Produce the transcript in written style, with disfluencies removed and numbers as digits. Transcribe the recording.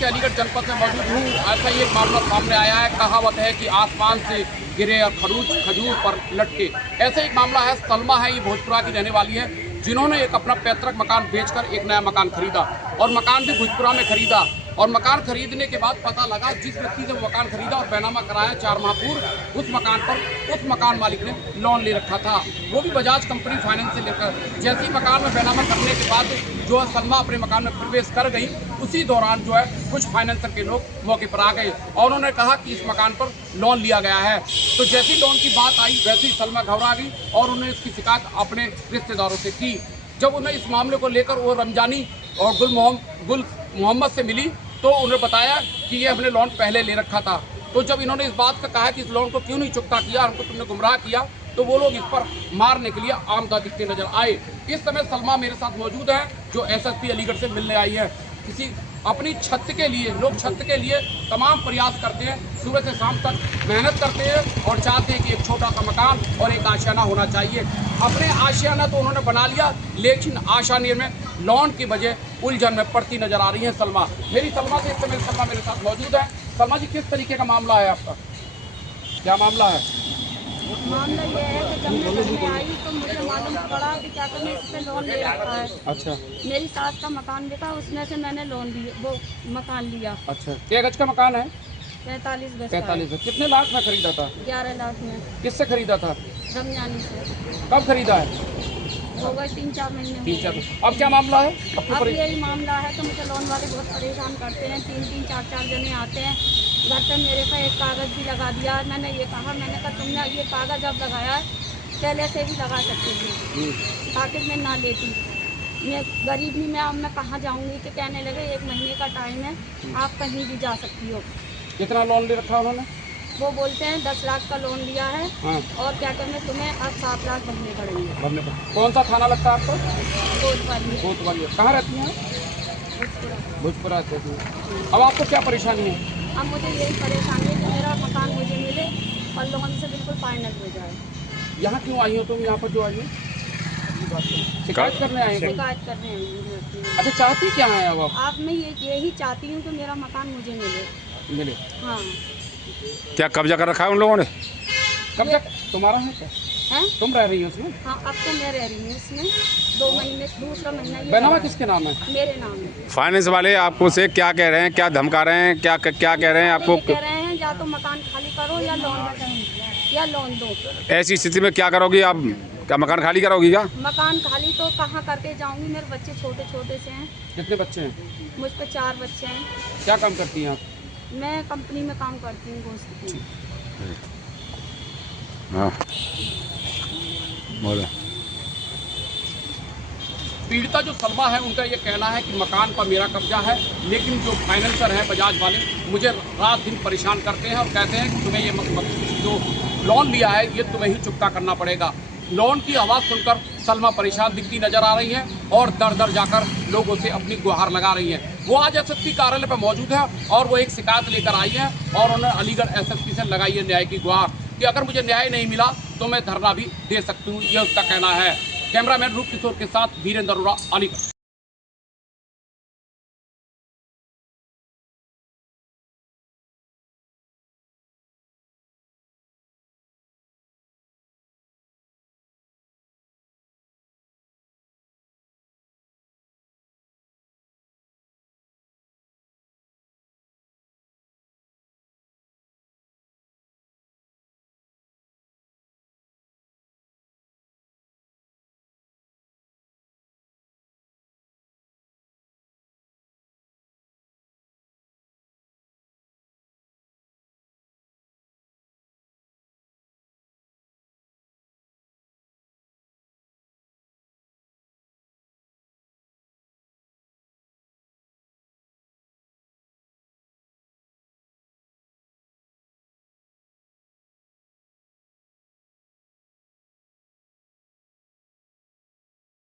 के अलीगढ़ जनपद में मौजूद हूँ। ऐसा ही एक मामला सामने आया है। कहावत है कि आसमान से गिरे और खजूर पर लटके। ऐसा एक मामला है। सलमा है, ये भोजपुरा की रहने वाली है, जिन्होंने एक अपना पैतृक मकान बेचकर एक नया मकान खरीदा और मकान भी भोजपुरा में खरीदा। और मकान खरीदने के बाद पता लगा जिस व्यक्ति ने मकान खरीदा और बैनामा कराया 4 माह पूर्व, उस मकान पर उस मकान मालिक ने लोन ले रखा था, वो भी बजाज कंपनी फाइनेंस से लेकर। जैसे ही मकान में बैनामा करने के बाद जो है सलमा अपने मकान में प्रवेश कर गई, उसी दौरान जो है कुछ फाइनेंसर के लोग मौके पर आ गए और उन्होंने कहा कि इस मकान पर लोन लिया गया है। तो जैसी लोन की बात आई वैसे ही सलमा घबरा गई और उन्होंने इसकी शिकायत अपने रिश्तेदारों से की। जब उन्हें इस मामले को लेकर वो रमजानी और गुल मोहम्मद से मिली तो उन्हें बताया कि ये हमने लोन पहले ले रखा था। तो जब इन्होंने इस बात का कहा कि इस लोन को क्यों नहीं चुकता किया, हमको तुमने गुमराह किया, तो वो लोग इस पर मारने के लिए आमदा दिखते नजर आए। इस समय सलमा मेरे साथ मौजूद है, जो एसएसपी अलीगढ़ से मिलने आई है। किसी अपनी छत के लिए, लोग छत के लिए तमाम प्रयास करते हैं, सुबह से शाम तक मेहनत करते हैं और चाहते हैं कि एक छोटा सा मकान और एक आशियाना होना चाहिए। अपने आशियाना तो उन्होंने बना लिया, लेकिन आशियाने में लोन की वजह उलझन में पड़ती नजर आ रही है सलमा। सलमा मेरे साथ मौजूद है। सलमा जी, किस तरीके का मामला है आपका, क्या मामला है? मामला ये है कि जब मैं घर में आई तो मुझे मालूम पड़ा कि क्या कहते हैं इस पे लोन ले रखा है। अच्छा। मेरी सास का मकान बिका, उसमें से मैंने लोन लिया, वो मकान लिया। अच्छा, क्या गज का मकान है? 45 गज। 45। कितने लाख में खरीदा था? 11 लाख में। किससे खरीदा था? रमजानी से। कब खरीदा है? हो गए 3-4 महीने। 3-4। अब क्या मामला है? अब यही मामला है कि मुझे लोन वाले बहुत परेशान करते हैं। 3-3, 4-4 जने आते हैं घर पे। मेरे पे एक कागज़ भी लगा दिया। मैंने ये कहा, मैंने कहा तुमने ये कागज़ अब लगाया है, पहले से भी लगा सकते थे ताकि मैं ना लेती। मैं गरीब नहीं, मैं कहाँ जाऊँगी? कि कहने लगे 1 महीने का टाइम है, आप कहीं भी जा सकती हो। कितना लोन ले रखा उन्होंने? वो बोलते हैं 10 लाख का लोन लिया है। हाँ। और क्या कहते हैं तुम्हें अब 7 लाख भरने पड़ेंगे। कौन सा थाना लगता है आपको? कोतवाली। कहाँ रहती हैं? भोजपुरा से। अब आपको क्या परेशानी है? अब मुझे यही परेशानी है कि मेरा मकान मुझे मिले और लोन से बिल्कुल फाइनल हो जाए। यहाँ क्यों आई हो तुम? यहाँ पर जो आई हो शिकायत करने आई हो? शिकायत करने आई हूँ। अच्छा, चाहती क्या है अब आप मैं यही चाहती हूँ कि मेरा मकान मुझे मिले। हाँ। क्या कब्जा कर रखा है उन लोगों ने? कब्जा तुम्हारा है क्या? है? तुम रह रही हो उसमें? हाँ, अब तो मैं रह रही हूँ इसमें 2 महीने, दूसरा महीना ये बैनामा है। किसके नाम है? मेरे नाम है। फाइनेंस वाले आपको से क्या कह रहे हैं, क्या धमका रहे हैं, क्या कह रहे हैं आपको? कह रहे हैं या तो मकान खाली करो या लोन दो। ऐसी स्थिति में क्या करोगी आप? क्या मकान खाली करोगी क्या? मकान खाली तो कहाँ करके जाऊंगी? मेरे बच्चे छोटे छोटे से हैं। कितने बच्चे हैं? मुझ पर 4 बच्चे हैं। क्या काम करती हैं आप? मैं कंपनी में काम करती हूँ, गोश्त की। हाँ, बोलो। पीड़िता जो सलमा है, उनका ये कहना है कि मकान पर मेरा कब्जा है, लेकिन जो फाइनेंसर है बजाज वाले मुझे रात दिन परेशान करते हैं और कहते हैं कि तुम्हें ये जो लोन लिया है ये तुम्हें ही चुकता करना पड़ेगा। लोन की आवाज़ सुनकर सलमा परेशान दिखती नजर आ रही है और दर दर जाकर लोगों से अपनी गुहार लगा रही है। वो आज एसएसपी कार्यालय पर मौजूद है और वो एक शिकायत लेकर आई है और उन्होंने अलीगढ़ एसएसपी से लगाई है न्याय की गुहार कि अगर मुझे न्याय नहीं मिला तो मैं धरना भी दे सकती हूँ, ये उसका कहना है। कैमरामैन रूप किशोर के साथ वीरेंद्र अरोड़ा, अलीगढ़।